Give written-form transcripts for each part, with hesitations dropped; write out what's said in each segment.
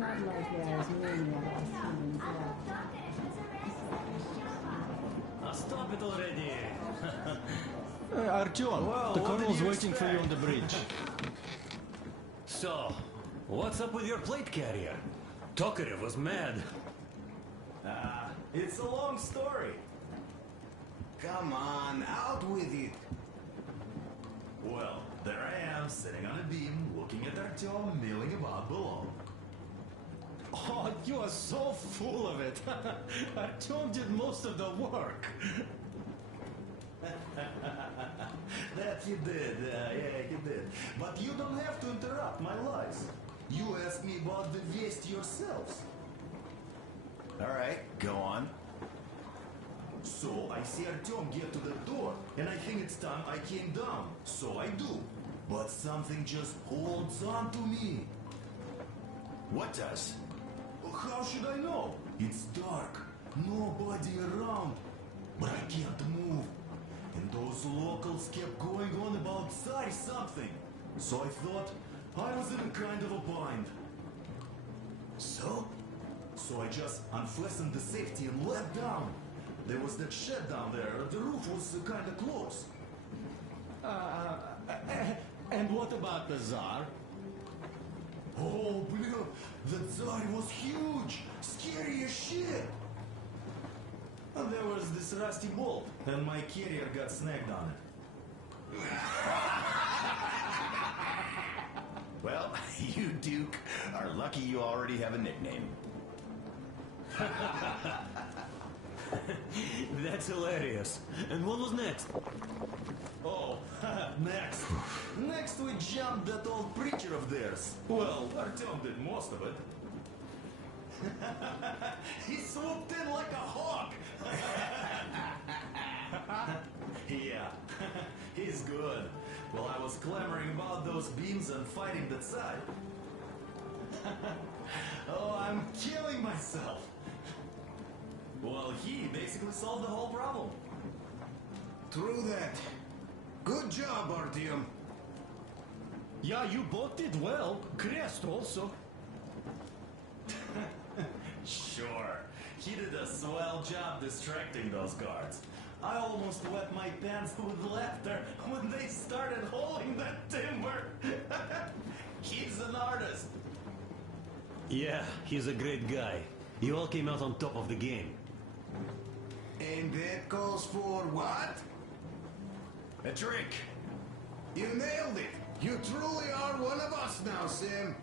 not like there's many of us humans left. Stop it already! Artyom, Well, the what did colonel's you waiting for you on the bridge. So, what's up with your plate carrier? Tokarev was mad. It's a long story. Come on, out with it. Well, there I am, sitting on a beam, looking at Artyom milling about below. Oh, you are so full of it. Artyom did most of the work. That he did, yeah, he did. But you don't have to interrupt my lies. You asked me about the Vest yourselves. Alright, go on. So I see Artyom get to the door, and I think it's time I came down. So I do. But something just holds on to me. What does? How should I know? It's dark, nobody around. But I can't move. And those locals kept going on about Tsar something. So I thought I was in kind of a bind. So? So I just unfastened the safety and let down. There was that shed down there. The roof was kind of close. And what about the Tsar? Oh, bleh, the Tsar was huge, scary as shit. And there was this rusty bolt, and my carrier got snagged on it. Well, you, Duke, are lucky you already have a nickname. That's hilarious. And what was next? Oh, next. Next we jumped that old preacher of theirs. Well, Artyom did most of it. He swooped in like a hawk. Yeah, he's good. While I was clamoring about those beams and fighting that side. Oh, I'm killing myself. Well, he basically solved the whole problem. True that. Good job, Artyom. Yeah, you both did well. Crest also. Sure, he did a swell job distracting those guards. I almost wet my pants with laughter when they started hauling that timber. He's an artist. Yeah, he's a great guy. You all came out on top of the game. And that calls for what? A trick. You nailed it. You truly are one of us now, Sam.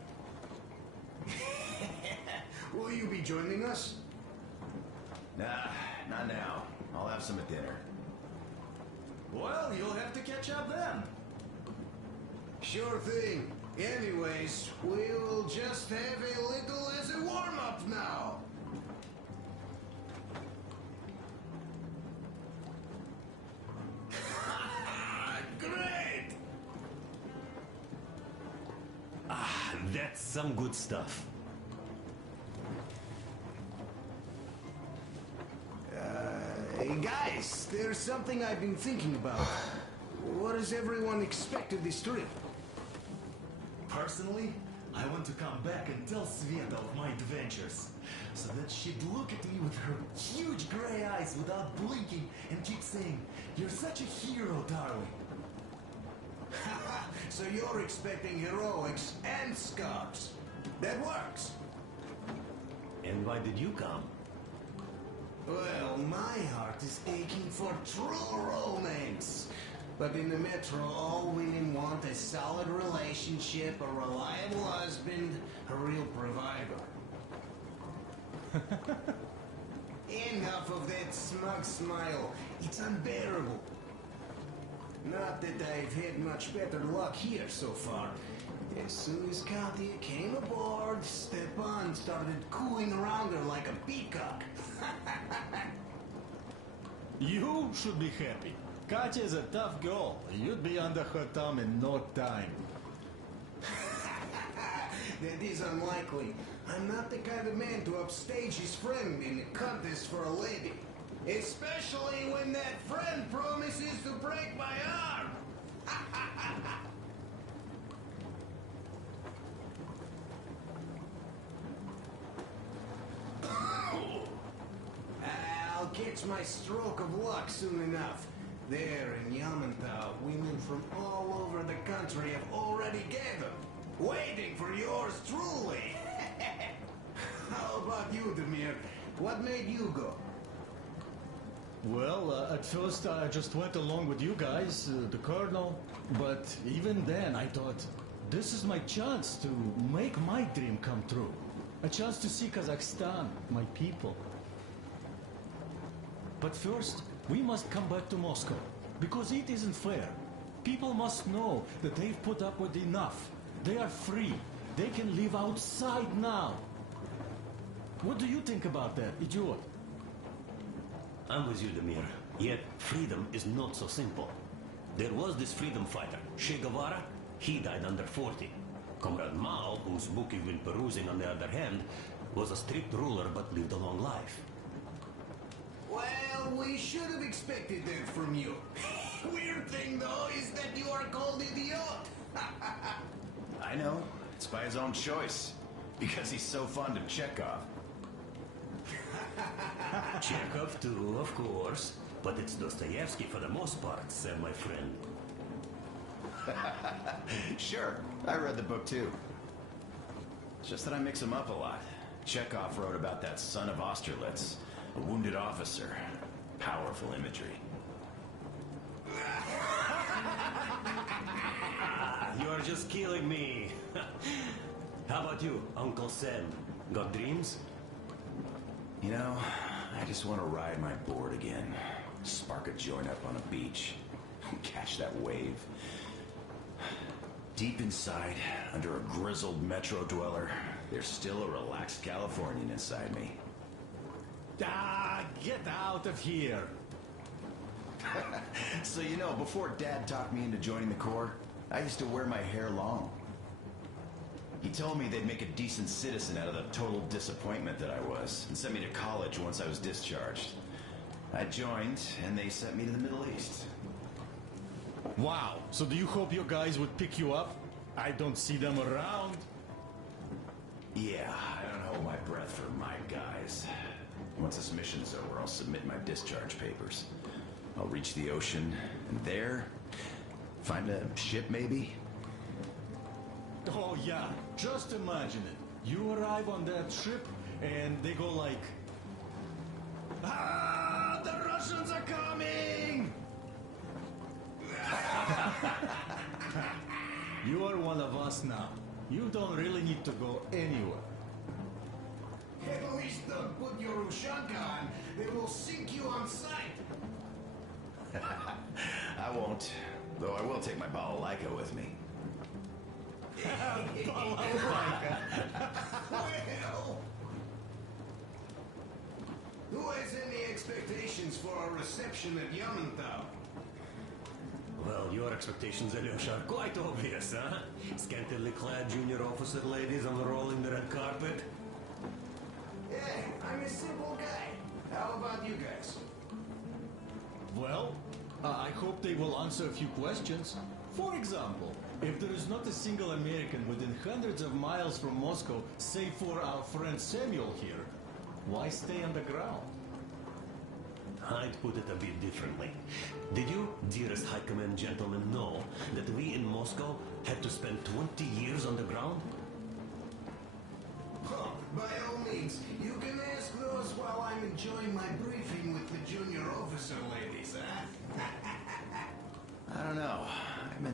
Will you be joining us? Nah, not now. I'll have some at dinner. Well, you'll have to catch up then. Sure thing. Anyways, we'll just have a little as a warm-up now. Great! That's some good stuff. Hey guys, there's something I've been thinking about. What does everyone expect of this trip? Personally, I want to come back and tell Sveta of my adventures, so that she'd look at me with her huge gray eyes without blinking and keep saying, "You're such a hero, darling." So you're expecting heroics and scars. That works. And why did you come? Well, my heart is aching for true romance. But in the Metro, all women want is solid relationship, a reliable husband, a real provider. Enough of that smug smile. It's unbearable. Not that I've had much better luck here so far. As soon as Katya came aboard, Stepan started cooing around her like a peacock. You should be happy. Katya is a tough girl. You'd be under her thumb in no time. That is unlikely. I'm not the kind of man to upstage his friend in a contest for a lady. Especially when that friend promises to break my arm. catch my stroke of luck soon enough. There in Yamantau, women from all over the country have already gathered, waiting for yours truly. How about you, Demir? What made you go? Well, at first I just went along with you guys, the Colonel. But even then I thought, this is my chance to make my dream come true. A chance to see Kazakhstan, my people. But first, we must come back to Moscow, because it isn't fair. People must know that they've put up with enough. They are free. They can live outside now. What do you think about that, idiot? I'm with you, Demir. Yet, freedom is not so simple. There was this freedom fighter, Che Guevara. He died under 40. Comrade Mao, whose book you've been perusing on the other hand, was a strict ruler but lived a long life. Well, we should have expected that from you. Weird thing, though, is that you are called idiot. I know. It's by his own choice. Because he's so fond of Chekhov. Chekhov too, of course. But it's Dostoevsky for the most part, Sam, my friend. Sure, I read the book too. It's just that I mix them up a lot. Chekhov wrote about that son of Austerlitz, a wounded officer. Powerful imagery. You are just killing me. How about you, Uncle Sam? Got dreams? You know, I just want to ride my board again. Spark a joint up on a beach. Catch that wave. Deep inside, under a grizzled metro dweller, there's still a relaxed Californian inside me. Ah, get out of here! So you know, before Dad talked me into joining the Corps, I used to wear my hair long. He told me they'd make a decent citizen out of the total disappointment that I was, and sent me to college once I was discharged. I joined, and they sent me to the Middle East. Wow, so do you hope your guys would pick you up? I don't see them around. Yeah, I don't hold my breath for my guys. Once this mission's over, I'll submit my discharge papers. I'll reach the ocean, and there, find a ship maybe? Oh yeah, just imagine it. You arrive on that ship, and they go like... Ah, the Russians are coming! You are one of us now. You don't really need to go anywhere. At least don't put your Ushanka on. They will sink you on sight. I won't, though I will take my balalaika with me. Well, who has any expectations for our reception at Yamantau? Well, your expectations, Alyosha, are quite obvious, huh? Scantily clad junior officer ladies unrolling the red carpet. Yeah, I'm a simple guy. How about you guys? Well, I hope they will answer a few questions. For example, if there is not a single American within hundreds of miles from Moscow, save for our friend Samuel here, why stay underground? I'd put it a bit differently. Did you, dearest High Command gentlemen, know that we in Moscow had to spend 20 years on the ground? Huh, by all means, you can ask those while I'm enjoying my briefing with the junior officer ladies, huh? I don't know. I'm in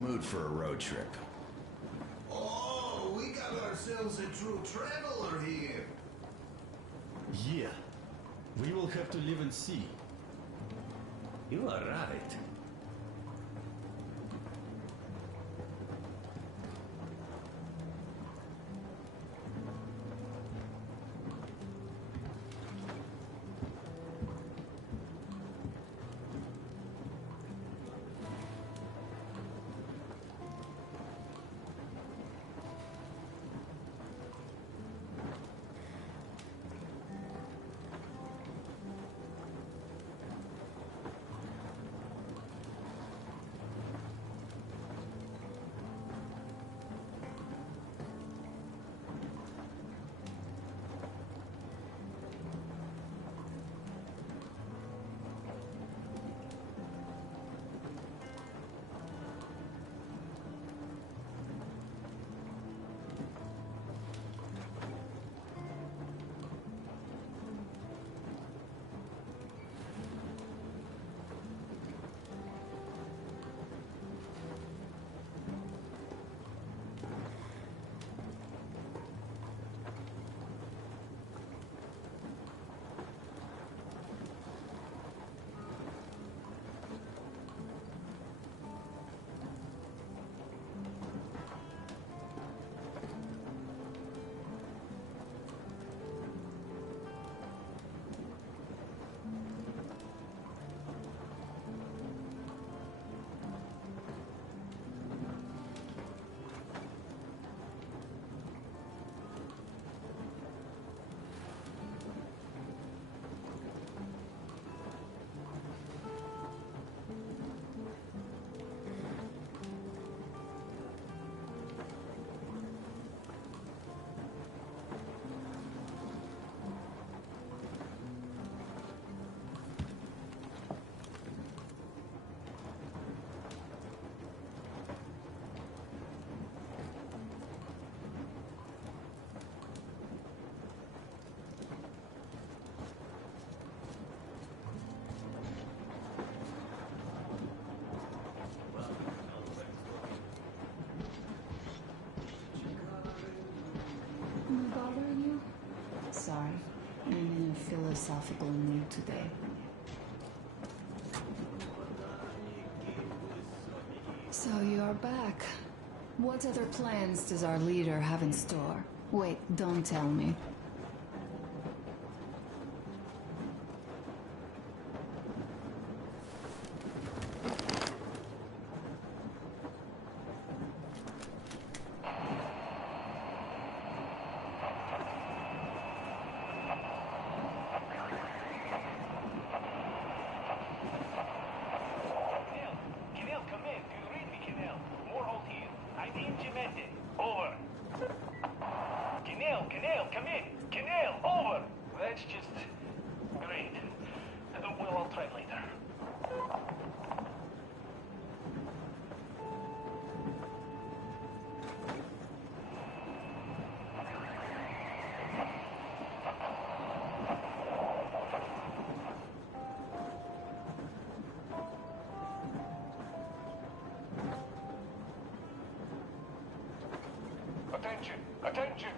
the mood for a road trip. Oh, we got ourselves a true traveler here. Yeah, we will have to live and see. You are right. philosophical mood today. So you're back. What other plans does our leader have in store? Wait, don't tell me. Attention! Attention!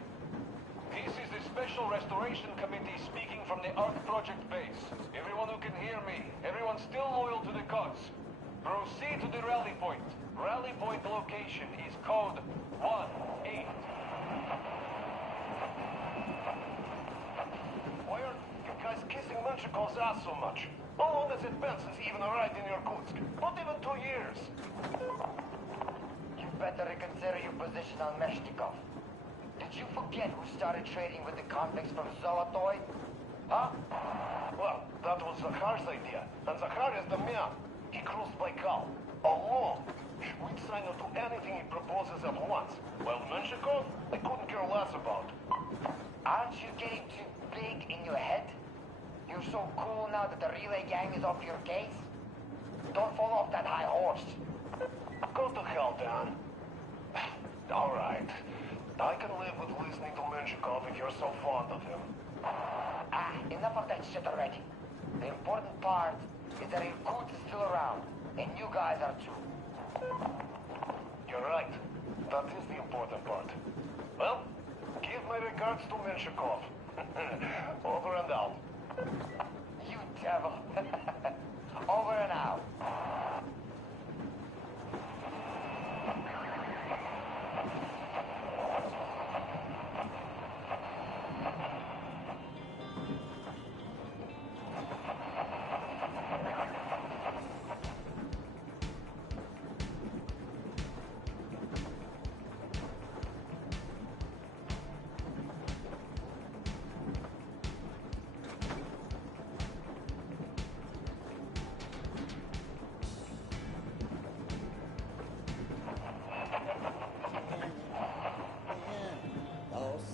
This is the Special Restoration Committee speaking from the Ark Project base. Everyone who can hear me, everyone still loyal to the cause, proceed to the rally point. Rally point location is code 1-8. Why are you guys kissing Menshikov's ass so much? How long has it been since he even arrived in Irkutsk? Not even 2 years. You better reconsider your position on Meshtikov. Did you forget who started trading with the convicts from Zolotoy? Huh? Well, that was Zakhar's idea. And Zakhar is the man. He crossed Baikal. Alone. We'd sign up to anything he proposes at once. While Menshikov, I couldn't care less about. Aren't you getting too big in your head? You're so cool now that the relay gang is off your case? Don't fall off that high horse. Go to hell, Dan. All right. I can live with listening to Menshikov if you're so fond of him. Enough of that shit already. The important part is that Irkut is still around, and you guys are too. You're right. That is the important part. Well, give my regards to Menshikov. Over and out. You devil. Over and out.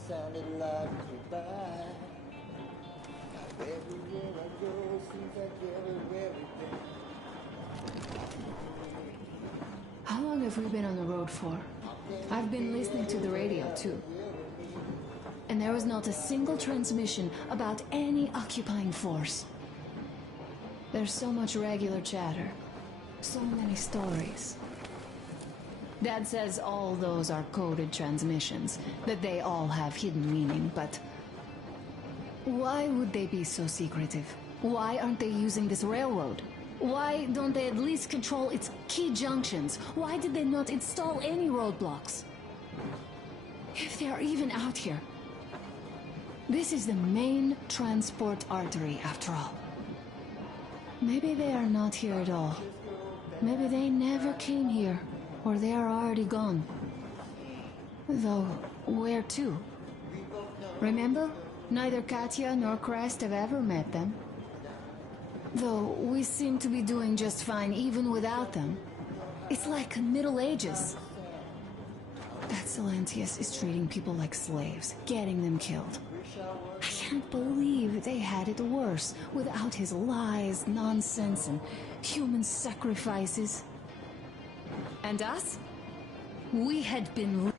Sounded like goodbye. Everywhere I go, seems like everywhere we go. How long have we been on the road for? I've been listening to the radio too. And there was not a single transmission about any occupying force. There's so much regular chatter. So many stories. Dad says all those are coded transmissions, that they all have hidden meaning, but why would they be so secretive? Why aren't they using this railroad? Why don't they at least control its key junctions? Why did they not install any roadblocks? If they are even out here. This is the main transport artery, after all. Maybe they are not here at all. Maybe they never came here. Or they are already gone. Though, where to? Remember? Neither Katya nor Crest have ever met them. Though, we seem to be doing just fine even without them. It's like Middle Ages. That Silentius is treating people like slaves, getting them killed. I can't believe they had it worse without his lies, nonsense, and human sacrifices. And us? We had been